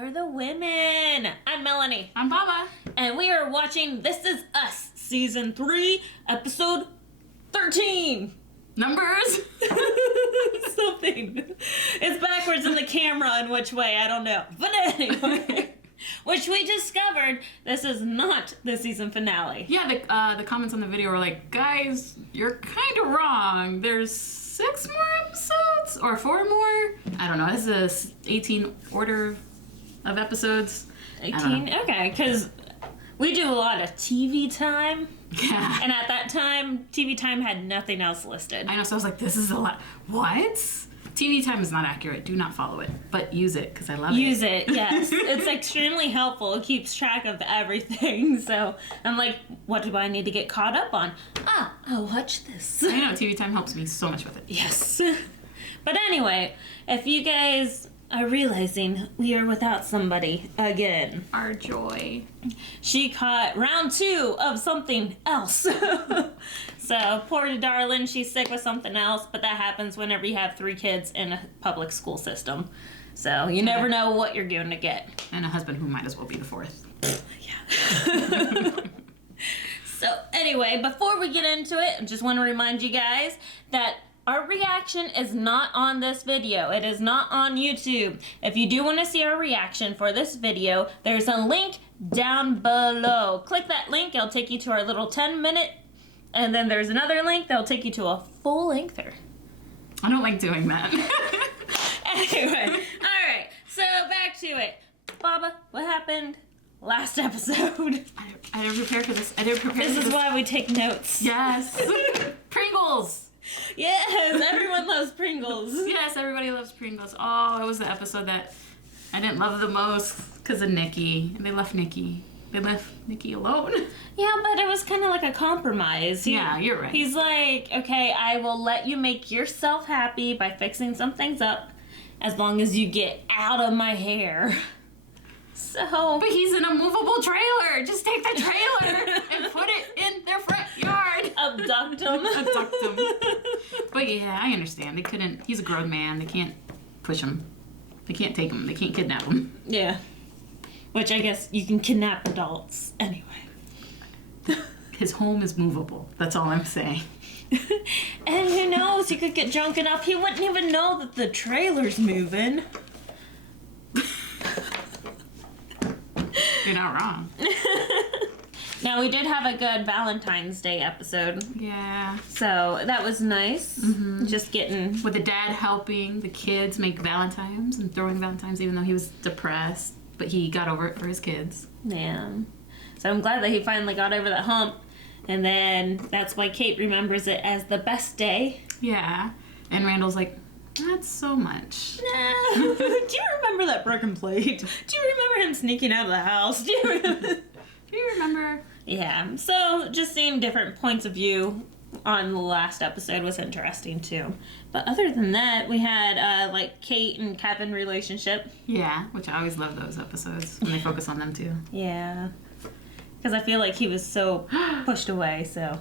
We're the women. I'm Melanie. I'm Baba. And we are watching This Is Us, Season 3, Episode 13. Numbers? Something. It's backwards in the camera in which way, I don't know. But anyway, which we discovered this is not the season finale. Yeah, the comments on the video were like, guys, you're kind of wrong. There's 6 more episodes? Or 4 more? I don't know. This is 18 order of episodes. 18? Okay, because we do a lot of TV time. Yeah. And at that time, TV time had nothing else listed. I know, so I was like, this is a lot. What? TV time is not accurate. Do not follow it. But use it, because I love it. Use it, yes. It's extremely helpful. It keeps track of everything. So I'm like, what do I need to get caught up on? I'll watch this. I know, TV time helps me so much with it. Yes. But anyway, if you guys are realizing we are without somebody again. Our joy. She caught round 2 of something else. So, poor darling, she's sick with something else, but that happens whenever you have 3 kids in a public school system. So, you never know what you're going to get. And a husband who might as well be the 4th. Yeah. So, anyway, before we get into it, I just want to remind you guys that our reaction is not on this video. It is not on YouTube. If you do want to see our reaction for this video, there's a link down below. Click that link. It'll take you to our little 10-minute. And then there's another link that'll take you to a full-lengther. I don't like doing that. Anyway, alright, so back to it. Baba, what happened last episode? I didn't prepare for this. This is why we take notes. Yes. Pringles. Yes, everyone loves Pringles. Yes, everybody loves Pringles. Oh, it was the episode that I didn't love the most because of Nikki. They left Nikki. They left Nikki alone. Yeah, but it was kind of like a compromise. Yeah, you're right. He's like, okay, I will let you make yourself happy by fixing some things up as long as you get out of my hair. So... But he's in a movable trailer. Just take the trailer and put it in their front yard. Abduct him. Abduct him. But yeah, I understand. They couldn't... He's a grown man. They can't push him. They can't take him. They can't kidnap him. Yeah. Which I guess you can kidnap adults anyway. His home is movable. That's all I'm saying. And who knows? He could get drunk enough. He wouldn't even know that the trailer's moving. You're not wrong. Now, we did have a good Valentine's Day episode. Yeah. So, that was nice. Mm-hmm. Just getting... With the dad helping the kids make Valentines and throwing Valentines even though he was depressed. But he got over it for his kids. Yeah. So, I'm glad that he finally got over that hump. And then that's why Kate remembers it as the best day. Yeah. And Randall's like, not so much. No. Do you remember that broken plate? Do you remember him sneaking out of the house? Do you remember? Yeah. So just seeing different points of view on the last episode was interesting too. But other than that, we had like Kate and Kevin relationship. Yeah, which I always love those episodes when they focus on them too. Yeah. Because I feel like he was so pushed away, so...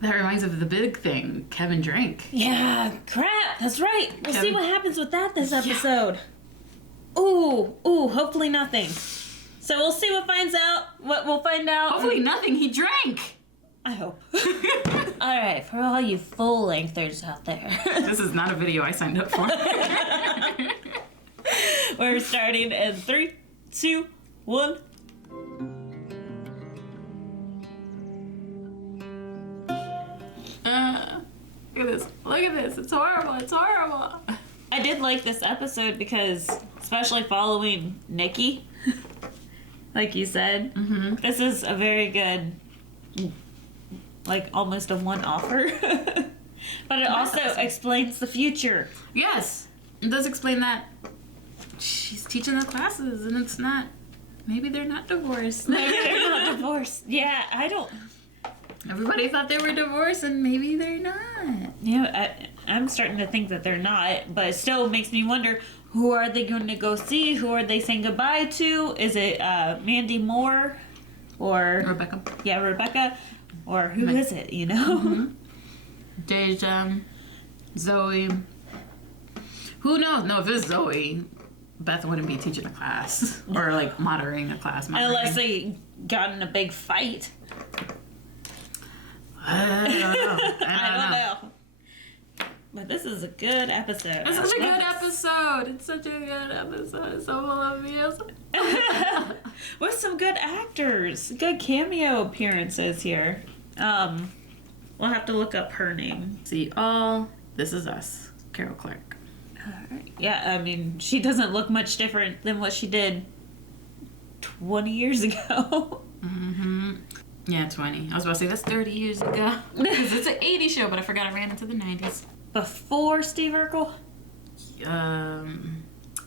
That reminds me of the big thing. Kevin drank. Yeah, crap, that's right. We'll see what happens with that this episode. Yeah. Ooh, hopefully nothing. So we'll see what we'll find out. Hopefully nothing, he drank. I hope. Alright, for all you full-lengthers out there. This is not a video I signed up for. We're starting in 3, 2, 1. Look at this. It's horrible. I did like this episode because, especially following Nikki, like you said, this is a very good, like almost a one-offer. But it also explains the future. Yes, it does explain that she's teaching the classes and it's not, maybe they're not divorced. Maybe they're not divorced. Yeah, I don't... Everybody thought they were divorced, and maybe they're not. Yeah, I'm starting to think that they're not, but it still makes me wonder, who are they going to go see? Who are they saying goodbye to? Is it Mandy Moore? Or... Rebecca. Yeah, Rebecca. Or who is it, you know? Deja. Zoe. Who knows? No, if it's Zoe, Beth wouldn't be teaching a class or like moderating a class. Unless they got in a big fight. I don't know. I don't know. But this is a good episode. It's such a good episode. It's such a good episode. It's so full of music. With some good actors. Good cameo appearances here. We'll have to look up her name. See, all This Is Us, Carol Clark. Alright. Yeah, I mean, she doesn't look much different than what she did 20 years ago. Mm-hmm. Yeah, 20. I was about to say, that's 30 years ago. Because it's an 80s show, but I forgot I ran into the 90s. Before Steve Urkel?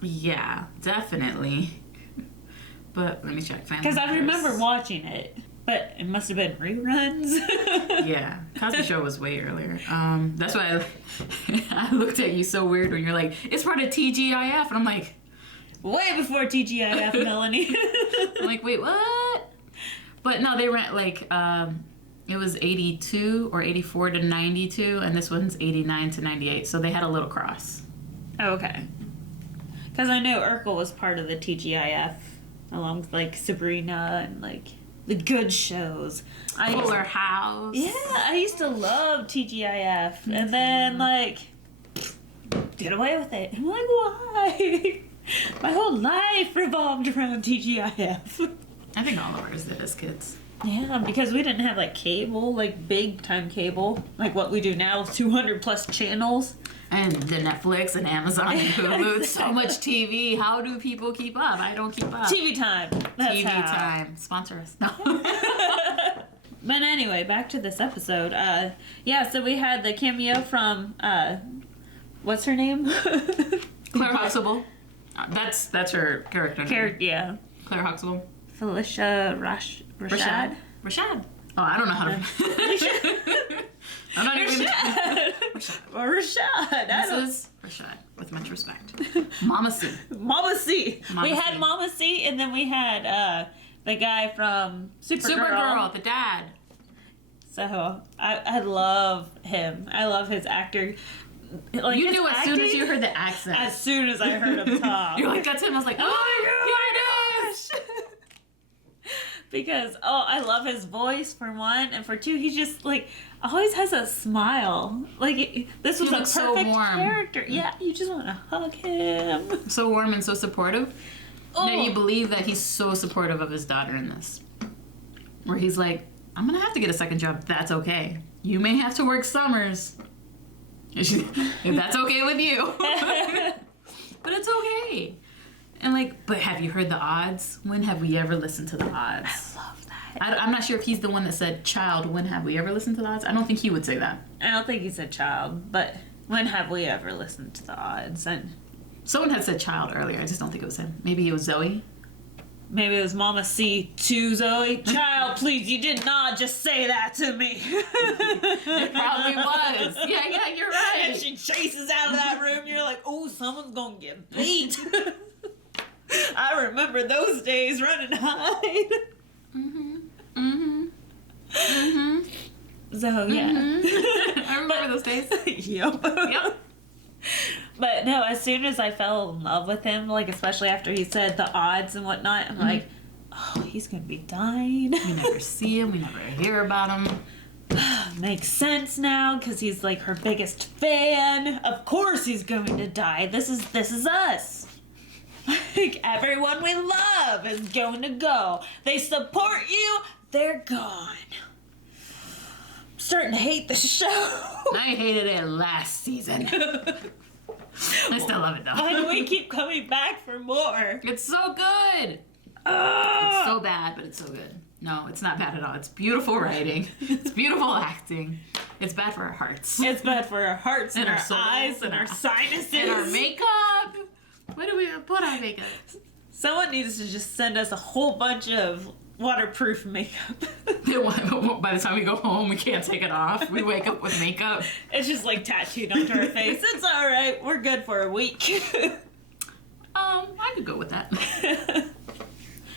Yeah, definitely. But let me check. Because I remember watching it, but it must have been reruns. Yeah, Cosby Show was way earlier. That's why I looked at you so weird when you're like, it's part of TGIF, and I'm like, way before TGIF, Melanie. I'm like, wait, what? But no, they ran like it was 82 or 84 to 92, and this one's 89 to 98. So they had a little cross. Oh, okay. Because I know Urkel was part of the TGIF, along with like Sabrina and like the good shows. Fuller House. Yeah, I used to love TGIF, and then like did away with it. I'm like, why? My whole life revolved around TGIF. I think all of ours did as kids. Yeah, because we didn't have like cable, like big time cable, like what we do now, 200 plus channels. And the Netflix and Amazon and Hulu, so much TV. How do people keep up? I don't keep up. TV time. That's TV how. time. Sponsor us. No. But anyway, back to this episode. Yeah, so we had the cameo from, what's her name? Claire Huxtable. That's her character name. Yeah. Claire Huxtable. Felicia Rashad. Rashad. Oh, I don't know how to. I'm not even. Or Rashad. This is Rashad, with much respect. Mama C. Mama C. Mama We had C. Mama C, and then we had the guy from Supergirl, the dad. So I love him. I love his actor. Like, You his knew as acting, soon as you heard the accent. As soon as I heard him talk. You're like, that's him. I was like, oh my gosh. Because, I love his voice, for one. And for two, he just, like, always has a smile. Like, this was a perfect so warm. character. Yeah, you just want to hug him. So warm and so supportive. Oh. Now you believe that he's so supportive of his daughter in this. Where he's like, I'm going to have to get a second job. That's okay. You may have to work summers. If that's okay with you. But it's okay. And like, but have you heard the odds? When have we ever listened to the odds? I love that. I'm not sure if he's the one that said, child, when have we ever listened to the odds? I don't think he would say that. I don't think he said child, but when have we ever listened to the odds? And Someone had said child earlier. I just don't think it was him. Maybe it was Zoe. maybe it was Mama C to Zoe. Child, please, you did not just say that to me. It probably was. Yeah, you're right. And she chases out of that room. You're like, oh, someone's gonna get beat. I remember those days, run and hide. So yeah, I remember those days. Yep. But no, as soon as I fell in love with him, like especially after he said the odds and whatnot, I'm like, oh, he's gonna be dying. We never see him. We never hear about him. Makes sense now because he's like her biggest fan. Of course he's going to die. This is us. Like everyone we love is going to go. They support you. They're gone. I'm starting to hate the show. I hated it last season. I still love it though. Why do we keep coming back for more? It's so good. It's so bad, but it's so good. No, it's not bad at all. It's beautiful writing. It's beautiful acting. It's bad for our hearts. It's bad for our hearts and our souls eyes and our sinuses. And our makeup. Where do we put our makeup? Someone needs to just send us a whole bunch of waterproof makeup. By the time we go home, we can't take it off. We wake up with makeup. It's just like tattooed onto our face. It's all right. We're good for a week. I could go with that.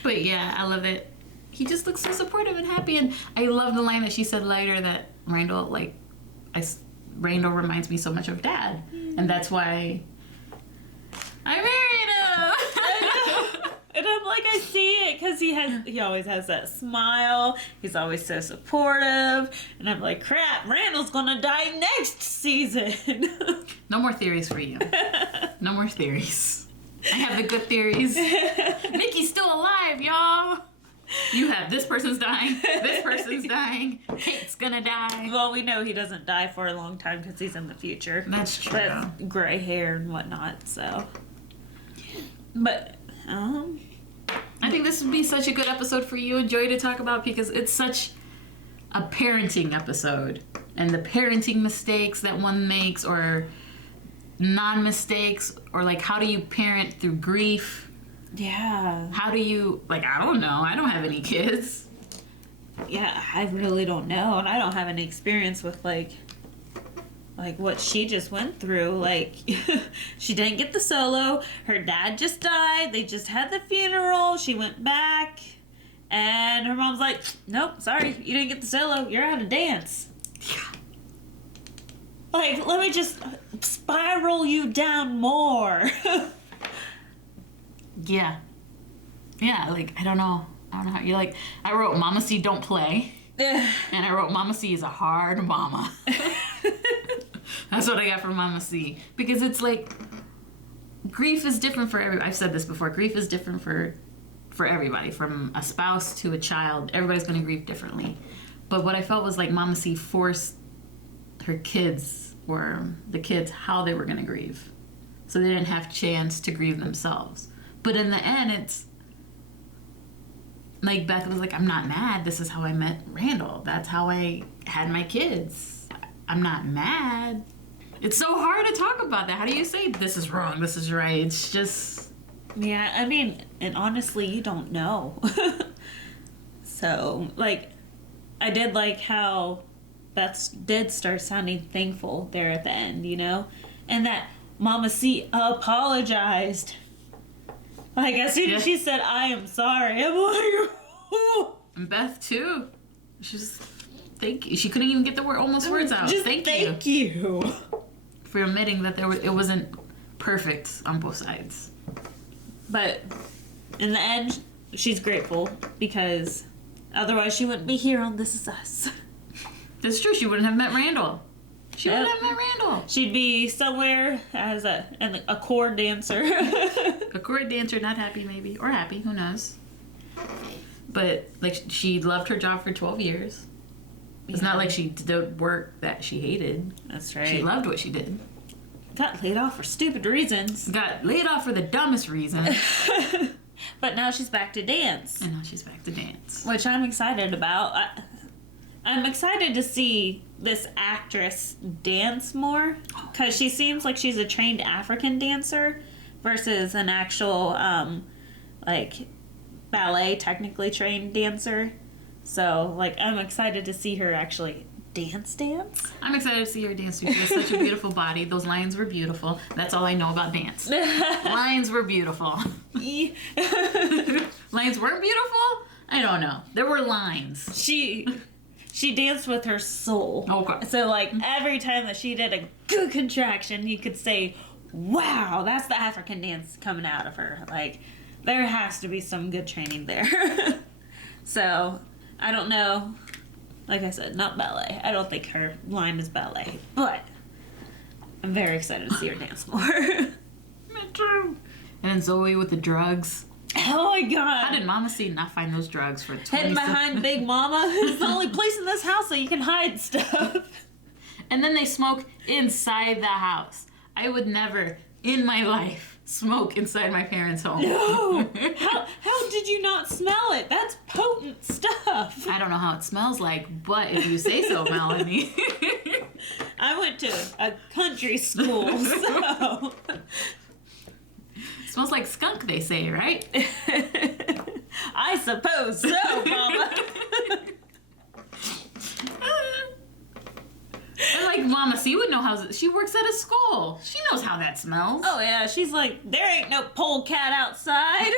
But yeah, I love it. He just looks so supportive and happy, and I love the line that she said later that Randall reminds me so much of Dad, and that's why I married him. he always has that smile. He's always so supportive. And I'm like, crap, Randall's gonna die next season. No more theories for you. No more theories. I have the good theories. Mickey's still alive, y'all. You have this person's dying, this person's dying, Kate's gonna die. Well, we know he doesn't die for a long time because he's in the future. That's true. That's gray hair and whatnot, so. But, I think this would be such a good episode for you and Joy to talk about because it's such a parenting episode. And the parenting mistakes that one makes or non-mistakes or like how do you parent through grief? yeah. How do you, like, I don't know. I don't have any kids. Yeah, I really don't know. And I don't have any experience with, like what she just went through. Like, she didn't get the solo. Her dad just died. They just had the funeral. She went back. And her mom's like, nope, sorry, you didn't get the solo. You're out of dance. Yeah. Like, let me just spiral you down more. Yeah. Yeah, like, I don't know how you like, I wrote Mama C don't play. And I wrote Mama C is a hard mama. That's what I got from Mama C. Because it's like, grief is different for everybody. I've said this before. Grief is different for everybody. From a spouse to a child. Everybody's going to grieve differently. But what I felt was like Mama C forced her kids, or the kids, how they were going to grieve. So they didn't have chance to grieve themselves. But in the end, it's like Beth was like, I'm not mad. This is how I met Randall. That's how I had my kids. I'm not mad. It's so hard to talk about that. How do you say this is wrong, this is right? It's just... Yeah, I mean, and honestly, you don't know. So, like, I did like how Beth did start sounding thankful there at the end, you know? And that Mama C apologized. Like, as soon as she said, I am sorry, I'm like, oh. And Beth, too. She's... Thank you. She couldn't even get the words out. Just thank you. For admitting that it wasn't perfect on both sides. But in the end, she's grateful because otherwise she wouldn't be here on This Is Us. That's true. She wouldn't have met Randall. She Yep. wouldn't have met Randall. She'd be somewhere as a chord dancer. A chord dancer, not happy maybe. Or happy, who knows. But like she loved her job for 12 years. It's not like she did work that she hated. That's right. She loved what she did. Got laid off for stupid reasons. Got laid off for the dumbest reason. But now she's back to dance. And now she's back to dance. Which I'm excited about. I'm excited to see this actress dance more. Because she seems like she's a trained African dancer versus an actual, ballet technically trained dancer. So, like, I'm excited to see her actually dance. I'm excited to see her dance too. She has such a beautiful body. Those lines were beautiful. That's all I know about dance. Lines were beautiful. Lines weren't beautiful? I don't know. There were lines. She danced with her soul. Okay. So, like, every time that she did a good contraction, you could say, wow, that's the African dance coming out of her. Like, there has to be some good training there. So... I don't know. Like I said, not ballet. I don't think her line is ballet. But I'm very excited to see her dance more. Me too. And then Zoe with the drugs. Oh my god. How did Mama C not find those drugs for 20 Hidden behind Big Mama. It's the only place in this house that you can hide stuff. And then they smoke inside the house. I would never, in my life, smoke inside my parents' home. No! How did you not smell it? That's potent stuff. I don't know how it smells like, but if you say so, Melanie. I went to a country school, so... It smells like skunk, they say, right? I suppose so, Mama. And like Mama C would know how she works at a school. She knows how that smells. Oh yeah, she's like, there ain't no polecat outside.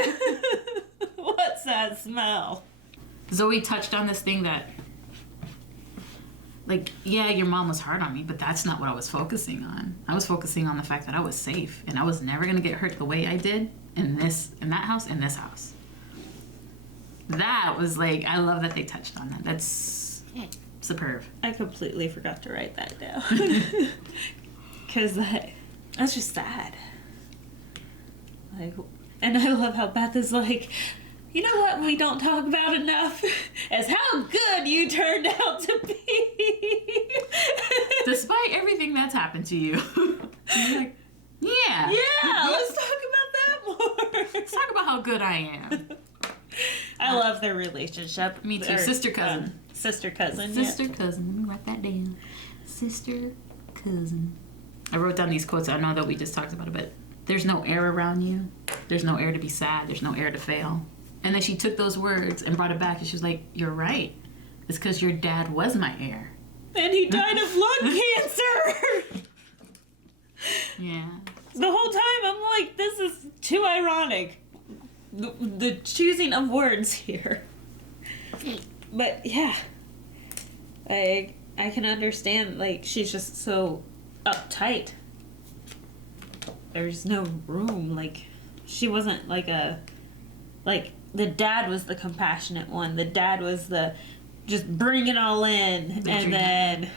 What's that smell? Zoe touched on this thing that, like, yeah, your mom was hard on me, but that's not what I was focusing on. I was focusing on the fact that I was safe and I was never gonna get hurt the way I did in that house, in this house. that was like, I love that they touched on that. That's superb. I completely forgot to write that down. Because that's just sad. Like, and I love how Beth is like, you know what we don't talk about enough? Is how good you turned out to be. Despite everything that's happened to you. You're like, yeah. Yeah, let's talk about that more. Let's talk about how good I am. I love their relationship. Me too. Sister cousin. Sister cousin. Sister cousin. Let me write that down. Sister cousin. I wrote down these quotes. I know that we just talked about it, but there's no air around you. There's no air to be sad. There's no air to fail. And then she took those words and brought it back, and she was like, you're right. It's because your dad was my heir. And he died of lung cancer. Yeah. The whole time I'm like, this is too ironic. The choosing of words here. But yeah. I can understand, like, she's just so uptight. There's no room. Like, she wasn't like the dad was the compassionate one. The dad was the just bring it all in. And then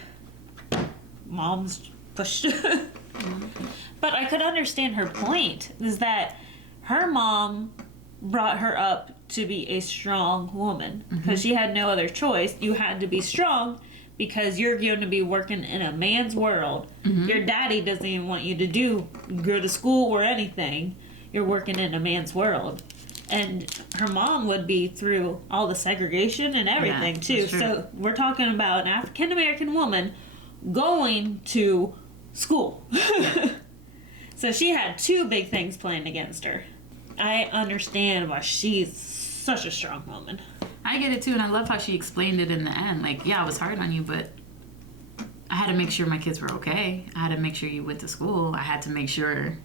mom's pushed. But I could understand her point, is that her mom brought her up to be a strong woman. Because she had no other choice. You had to be strong because you're going to be working in a man's world. Your daddy doesn't even want you to go to school or anything. You're working in a man's world. And her mom would be through all the segregation and everything, too. So we're talking about an African-American woman going to school. So she had two big things planned against her. I understand why she's such a strong woman. I get it, too, and I love how she explained it in the end. Like, yeah, I was hard on you, but I had to make sure my kids were okay. I had to make sure you went to school. I had to make sure,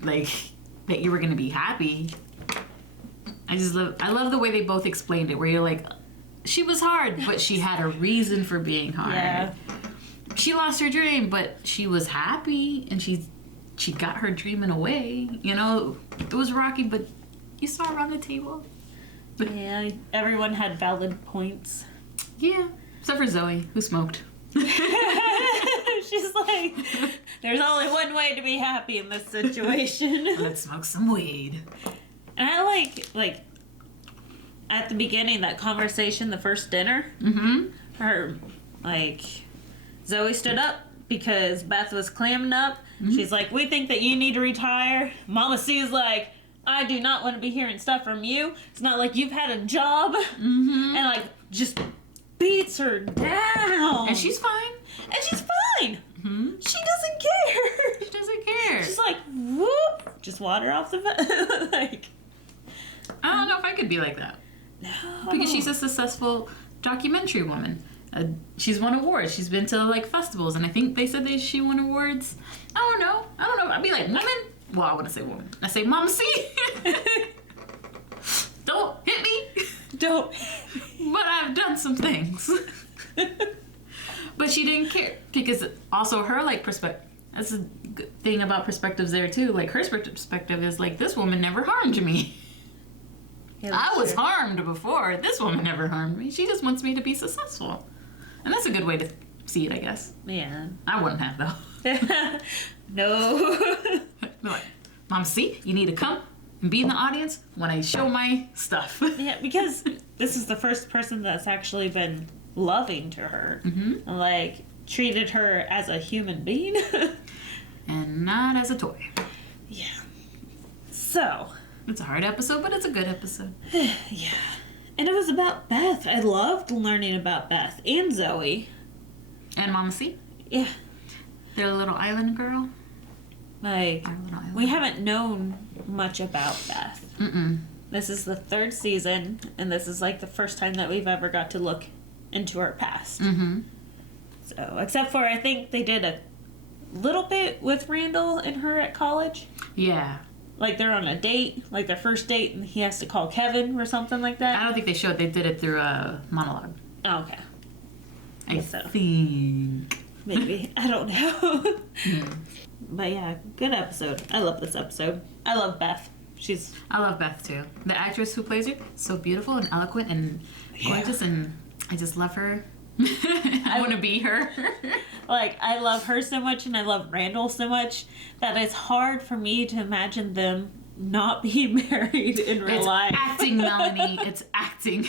like, that you were going to be happy. I love the way they both explained it, where you're like, she was hard, but she had a reason for being hard. Yeah. She lost her dream, but she was happy, and she got her dream in a way. You know, it was rocky, but you saw around the table. Yeah, everyone had valid points. Yeah, except for Zoe, who smoked. She's like, there's only one way to be happy in this situation. Let's smoke some weed. And I like at the beginning, that conversation, the first dinner, her, like, Zoe stood up because Beth was clamming up. She's like, we think that you need to retire. Mama C's like, I do not want to be hearing stuff from you. It's not like you've had a job. And, like, just beats her down. And she's fine. And she's fine. She doesn't care. She doesn't care. She's like, whoop, just water off the like. I don't know if I could be like that. No. Because she's a successful documentary woman. She's won awards. She's been to, like, festivals, and I think they said that she won awards. I don't know. I'd be like, woman. Well, I wouldn't say woman. I say, Mama C. Don't hit me. Don't. But I've done some things. But she didn't care. Because also her, like, perspective. That's a good thing about perspectives there, too. Like, her perspective is, like, this woman never harmed me. Yeah, I was harmed before. This woman never harmed me. She just wants me to be successful. And that's a good way to see it, I guess. Yeah. I wouldn't have, though. No. Like, Mom, see, you need to come and be in the audience when I show my stuff. Yeah, because this is the first person that's actually been loving to her. Like, treated her as a human being. And not as a toy. Yeah. So. It's a hard episode, but it's a good episode. Yeah. And it was about Beth. I loved learning about Beth and Zoe. And Mama C. Yeah. Their little island girl. Like, we haven't known much about Beth. This is the third season, and this is, like, the first time that we've ever got to look into her past. So, except for, I think they did a little bit with Randall and her at college. Yeah. Like, they're on a date, like their first date, and he has to call Kevin or something like that. I don't think they showed. They did it through a monologue. Oh, okay. I think. Maybe. I don't know. But yeah, good episode. I love this episode. I love Beth. I love Beth too. The actress who plays her, so beautiful and eloquent and gorgeous, and I just love her. I want to be her. Like, I love her so much, and I love Randall so much that it's hard for me to imagine them not being married in real life. It's acting, Melanie. It's acting.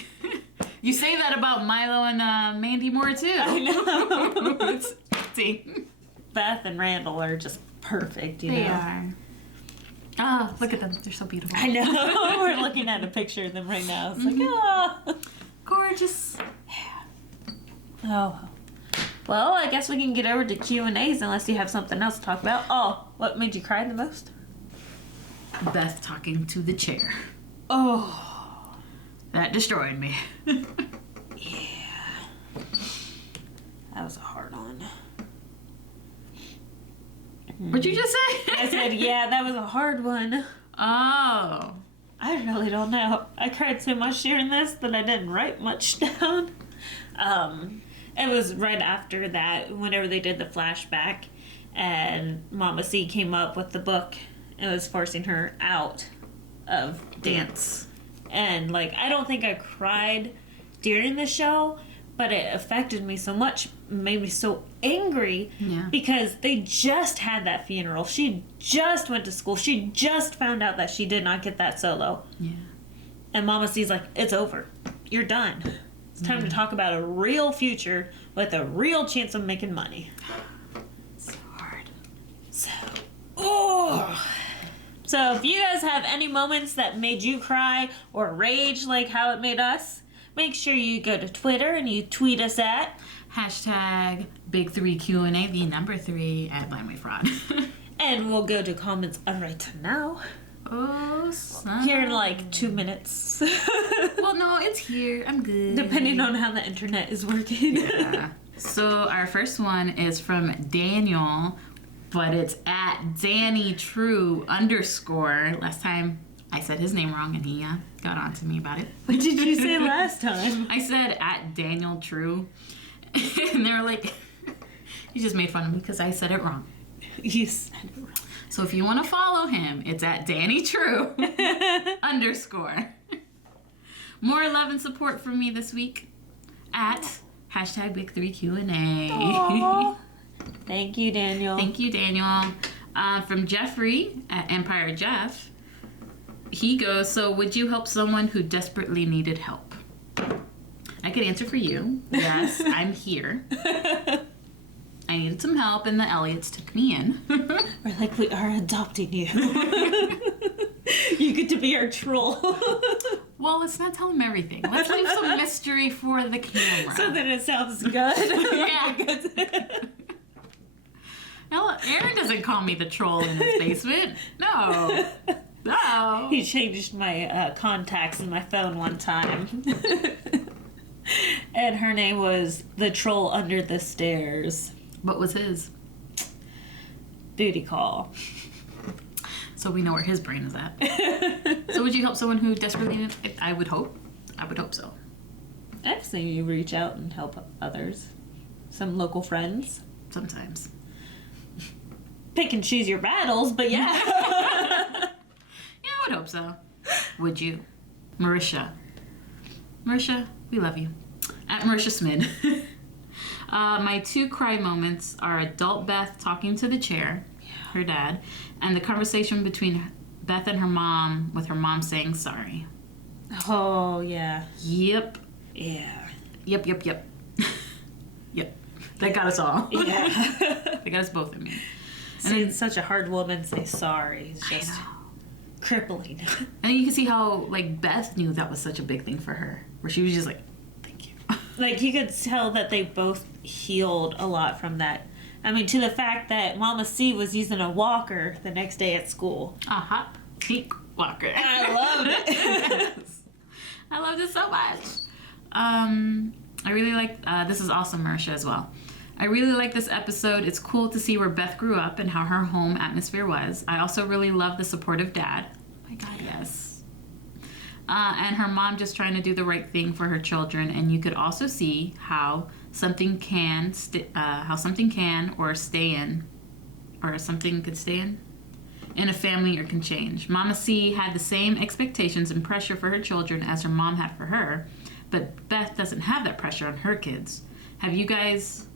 You say that about Milo and Mandy Moore too. I know. It's acting. Beth and Randall are just perfect, you know. They are. Oh, look at them. They're so beautiful. I know. We're looking at a picture of them right now. It's like, oh. Gorgeous. Oh. Well, I guess we can get over to Q&As unless you have something else to talk about. Oh, what made you cry the most? Beth talking to the chair. Oh. That destroyed me. Yeah. That was a hard one. What'd you just say? I said, yeah, that was a hard one. Oh. I really don't know. I cried so much during this that I didn't write much down. It was right after that, whenever they did the flashback, and Mama C came up with the book and was forcing her out of dance. And, like, I don't think I cried during the show, but it affected me so much, made me so angry, because they just had that funeral. She just went to school. She just found out that she did not get that solo. Yeah. And Mama C's like, it's over. You're done. It's time to talk about a real future with a real chance of making money. So hard. So if you guys have any moments that made you cry or rage like how it made us, make sure you go to Twitter and you tweet us at Hashtag Big3Q&A, the number 3 at Blind Way Fraud. and we'll go to comments right now. Oh, son. Here in like 2 minutes. Well, no, it's here. I'm good. Depending on how the internet is working. Yeah. So our first one is from Daniel, but it's at DannyTrue_. Last time I said his name wrong and he got on to me about it. What did you say last time? I said at Daniel True. And they were like, he just made fun of me because I said it wrong. You said it wrong. So if you want to follow him, it's at DannyTrue_. More love and support from me this week at hashtag Big3Q&A. Aww. Thank you, Daniel. Thank you, Daniel. From Jeffrey at Empire Jeff. He goes, so would you help someone who desperately needed help? I could answer for you. Yes, I'm here. I needed some help and the Elliots took me in. We're like, we are adopting you. You get to be our troll. Well, let's not tell him everything. Let's leave some mystery for the camera. So that it sounds good. Yeah. No, Aaron doesn't call me the troll in his basement. No. No. He changed my contacts in my phone one time. And her name was the troll under the stairs. What was his? Booty call. So we know where his brain is at. So would you help someone who desperately needs? I would hope so. I've seen you reach out and help others. Some local friends. Sometimes. Pick and choose your battles, but yeah. Yeah, I would hope so. Would you? Marisha, we love you. At Marisha Smid. My 2 cry moments are adult Beth talking to the chair, her dad, and the conversation between Beth and her mom, with her mom saying sorry. Oh, yeah. Yep. Yeah. Yep. Yep. That got us all. Yeah. That got us both, I mean. Seeing such a hard woman say sorry is just crippling. And you can see how, like, Beth knew that was such a big thing for her, where she was just like, thank you. Like, you could tell that they both healed a lot from that. I mean, to the fact that Mama C was using a walker the next day at school. A hot pink walker. I loved it. I loved it so much. I really like, this is awesome, Marisha, as well. I really like this episode. It's cool to see where Beth grew up and how her home atmosphere was. I also really love the supportive dad. Oh my God, yes. And her mom just trying to do the right thing for her children. And you could also see how something can, or something could stay in. in a family or can change. Mama C had the same expectations and pressure for her children as her mom had for her, but Beth doesn't have that pressure on her kids. Have you guys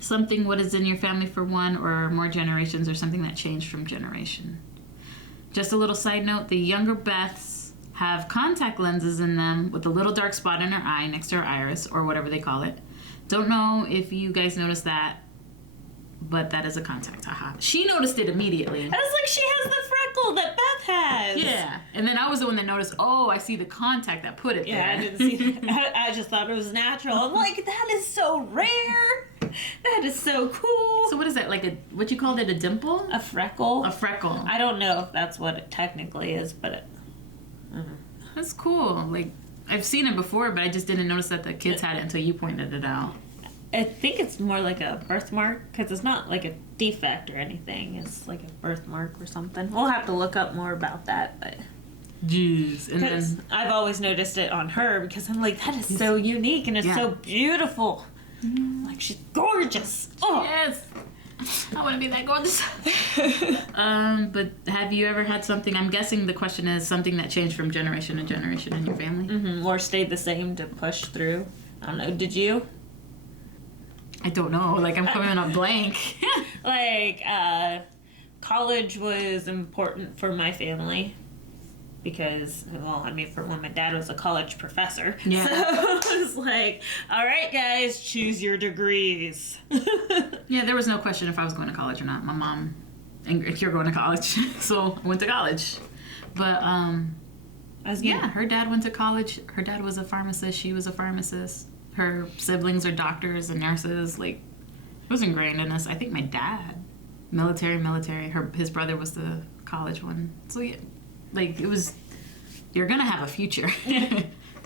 something what is in your family for one or more generations, or something that changed from generation? Just a little side note, the younger Beths have contact lenses in them with a little dark spot in her eye next to her iris, or whatever they call it. Don't know if you guys noticed that, but that is a contact. Haha. She noticed it immediately. I was like, she has the freckle that Beth has. Yeah. And then I was the one that noticed, oh, I see the contact that put it there. Yeah, I didn't see that. I just thought it was natural. I'm like, that is so rare. That is so cool. So what is that, like a, what you called it, a dimple? A freckle? A freckle. I don't know if that's what it technically is, but it... That's cool. Like, I've seen it before, but I just didn't notice that the kids had it until you pointed it out. I think it's more like a birthmark, because it's not like a defect or anything. It's like a birthmark or something. We'll have to look up more about that, but... Jeez. And then... I've always noticed it on her, because I'm like, that is so unique, and it's so beautiful. Like, she's gorgeous. Oh. Yes. I want to be that gorgeous. But have you ever had something, I'm guessing the question is something that changed from generation to generation in your family? Mm-hmm. Or stayed the same to push through. I don't know. Did you? I don't know. Like, I'm coming up blank. Like, college was important for my family. Because, well, I mean, for one, my dad was a college professor. Yeah. So it was like, all right, guys, choose your degrees. Yeah, there was no question if I was going to college or not. My mom, if you're going to college, so I went to college. But, yeah, her dad went to college. Her dad was a pharmacist. She was a pharmacist. Her siblings are doctors and nurses. Like, it was ingrained in us. I think my dad, military. His brother was the college one. So, yeah. Like, it was, you're gonna have a future.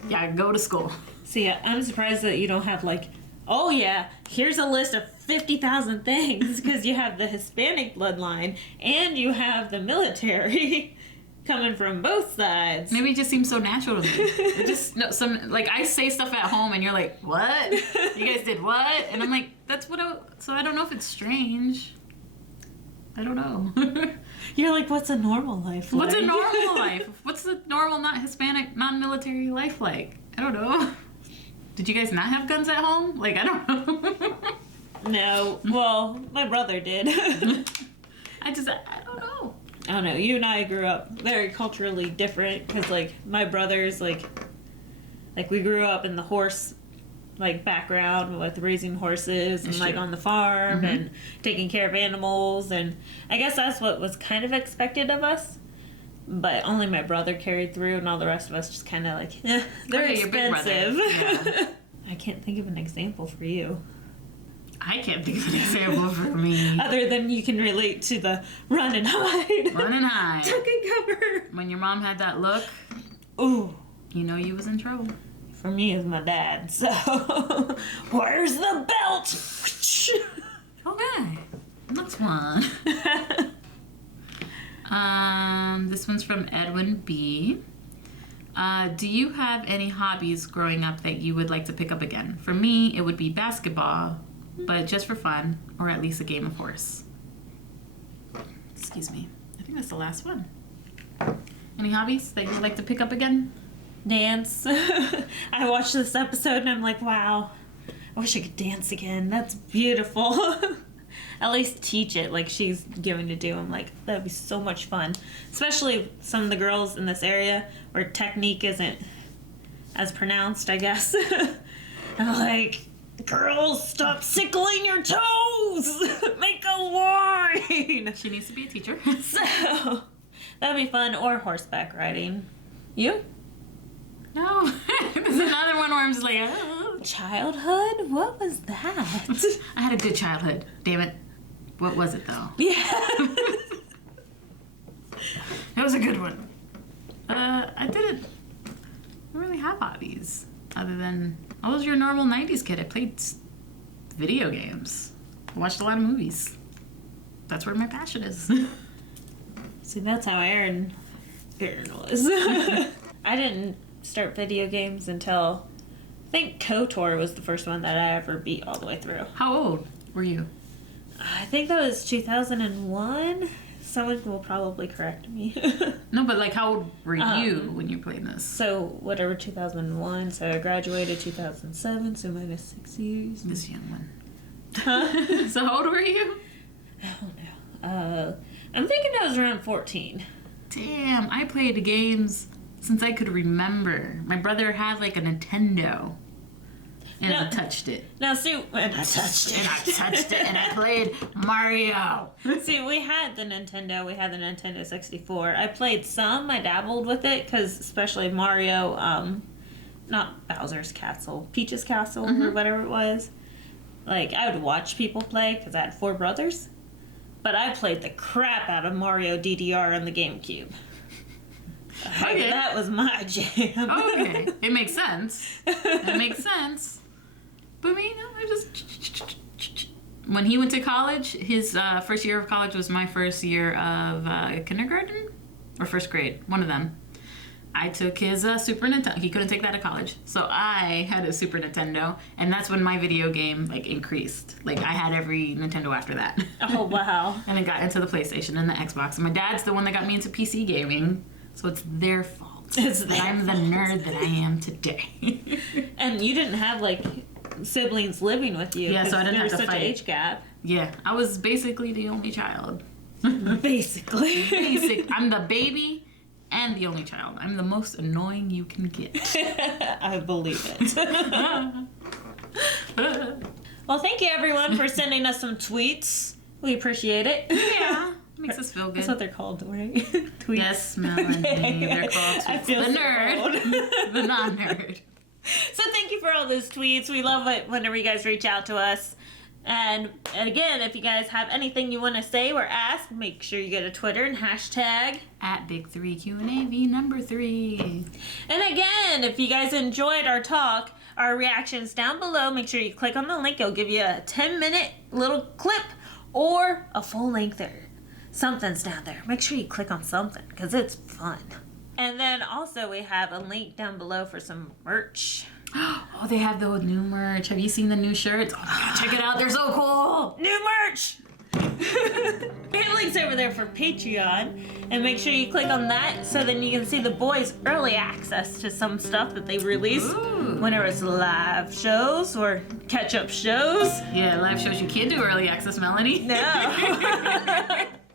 Yeah, go to school. See, I'm surprised that you don't have, like, oh yeah, here's a list of 50,000 things, because you have the Hispanic bloodline, and you have the military coming from both sides. Maybe it just seems so natural to me. It just, no, like, I say stuff at home, and you're like, what? You guys did what? And I'm like, that's what so I don't know if it's strange. I don't know. You're like, what's a normal life like? What's a normal life? What's the normal, not Hispanic, non-military life like? I don't know. Did you guys not have guns at home? Like, I don't know. No. Well, my brother did. I don't know. I don't know. You and I grew up very culturally different, because, like, my brothers, like we grew up in the horse, like, background with raising horses and, like, on the farm and taking care of animals, and I guess that's what was kind of expected of us, but only my brother carried through, and all the rest of us just kind of like, they're expensive. Yeah. I can't think of an example for you. I can't think of an example for me. Other than you can relate to the run and hide. Run and hide. Duck and cover. When your mom had that look, ooh, you know you was in trouble. For me is my dad, so where's the belt? Okay, next one. This one's from Edwin B. Do you have any hobbies growing up that you would like to pick up again? For me, it would be basketball, but just for fun, or at least a game of horse. Excuse me. I think that's the last one. Any hobbies that you would like to pick up again? Dance. I watched this episode and I'm like, wow, I wish I could dance again. That's beautiful. At least teach it like she's going to do. I'm like, that would be so much fun. Especially some of the girls in this area where technique isn't as pronounced, I guess. I'm like, girls, stop sickling your toes! Make a line! She needs to be a teacher. So, that'd be fun. Or horseback riding. You? No. There's another one where I'm just like, oh. Childhood? What was that? I had a good childhood. Damn it. What was it, though? Yeah. It was a good one. I didn't really have hobbies other than I was your normal 90s kid. I played video games. I watched a lot of movies. That's where my passion is. See, that's how Aaron was. I didn't start video games until I think KOTOR was the first one that I ever beat all the way through. How old were you? I think that was 2001, Someone will probably correct me. No, but like, how old were you when you played this? So, whatever, 2001. So, I graduated 2007, so minus 6 years. This young one. Huh? So, how old were you? I don't know. I'm thinking I was around 14. Damn, I played games since I could remember. My brother had like a Nintendo. And I touched it. Now, see, and I touched it. And I touched it, and I played Mario. See, we had the Nintendo. We had the Nintendo 64. I played some. I dabbled with it, because especially Mario, not Bowser's Castle, Peach's Castle, or whatever it was. Like, I would watch people play, because I had 4 brothers. But I played the crap out of Mario DDR on the GameCube. Okay. That was my jam. Okay. It makes sense. It makes sense. But me, no, I just... When he went to college, his first year of college was my first year of kindergarten? Or first grade. One of them. I took his Super Nintendo. He couldn't take that to college. So I had a Super Nintendo. And that's when my video game, like, increased. Like, I had every Nintendo after that. Oh, wow. And it got into the PlayStation and the Xbox. And my dad's the one that got me into PC gaming. So it's their fault. It's that I'm the nerd that I am today. And you didn't have, like, siblings living with you. Yeah, so I didn't have to such fight. an age gap. Yeah, I was basically the only child. Basically. I'm the baby and the only child. I'm the most annoying you can get. I believe it. Well, thank you everyone for sending us some tweets. We appreciate it. Yeah, makes us feel good. That's what they're called, right? Tweets. Yes, Melanie. They're called tweets. I feel the so nerd. old. The non-nerd. So thank you for all those tweets. We love it whenever you guys reach out to us. And again, if you guys have anything you want to say or ask, make sure you go to Twitter and hashtag At Big3QNAV number 3. And again, if you guys enjoyed our talk, our reactions down below, make sure you click on the link. It'll give you a 10-minute little clip or a full lengther. Something's down there. Make sure you click on something because it's fun. And then also we have a link down below for some merch. Oh, they have the new merch. Have you seen the new shirts? Oh my god, check it out. They're so cool. New merch! We have links over there for Patreon. And make sure you click on that so then you can see the boys' early access to some stuff that they release. Ooh. Whenever it's live shows or catch-up shows. Yeah, live shows you can't do early access, Melanie. No.